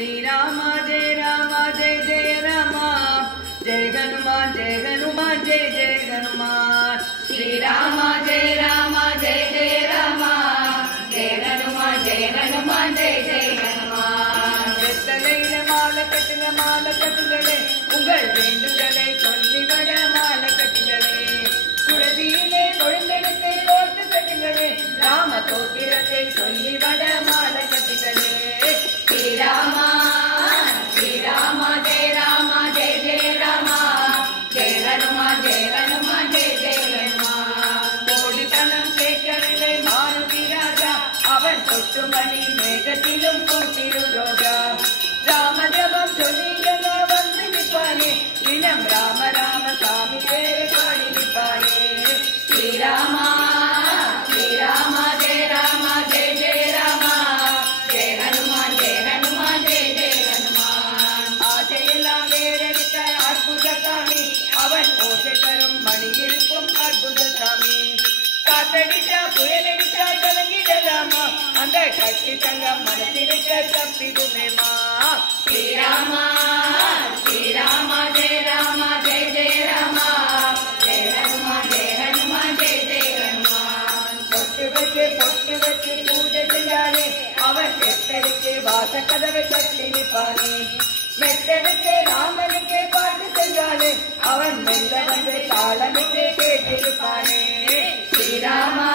ஸ்ரீராமா ஜெய ராமா ஜெய ஜெய ராமா ஜெய ஹனுமான் ஜெய ஹனுமான் ஜெய ஜெய ஹனுமான் ஸ்ரீராமா ஜெய ராமா ஜெய ஜெய ராமா ஜெய ஹனுமான் ஜெய ஹனுமான் ஜெய ஜெய ஹனுமான் வெத்தலையில மாலை கட்டுங்களே உங்கள் வேண்டுதலை சொல்லிவிட மாலை கட்டுங்களே குளதியிலே கொழுந்தெடுத்து தோட்டு கட்டுங்களே ராம தோட்டிரத்தை சொல்லிவிட மாலை கட்டுங்களே ஸ்ரீராமா ஸ்ரீராமா ஜெய ராமா ஜெய ஜெய ராமா ஜெய ஹனுமான் ஜெய ஹனுமான் ஜெய ஜெய ஹனுமான் கோடி பணம் கேட்கவில்லை மாருதி ராஜா அவன் தொட்டு மணி மேகத்திலும் கூட்டிரு ரோஜா ராம ஜபம் சொல்லியங்க வந்து நிற்பானே இனம் ராம ராம சாமி பேரு பாடி நிற்பானே ஸ்ரீராமா ஸ்ரீராமா ஜெய ராமா ஜெய ஜெய ராமா ஜெய ஹனுமான் ஜெய ஹனுமான் ஜெய ஜெய ஹனுமான் ஆசையெல்லாம் வேறெடுத்த அற்புத சாமி அவன் ஓசை தரும் மணி இருக்கும் அற்புத சாமி காத்தடிச்சா புயலடிச்சா கலங்கிடலாமா அந்த கட்சி தங்கம் மனசிருக்க தப்பிடுமேமா ஸ்ரீராமா ஸ்ரீராமா ஜெய ராமா ஜெய ஜெய ராமா ஜெய ஹனுமான் ஜெய ஹனுமான் ஜெய ஜெய ஹனுமான் பொட்டு வச்சு பூஜை செஞ்சானே அவன் எத்தடிக்கு வாச கதவை தட்டி நிற்பானே மெத்தடிக்கு ராமனுக்கு பாட்டு செஞ்சானே அவன் மெல்ல வந்து தாளமிட்டு கேட்டிருப்பானே ஸ்ரீராமா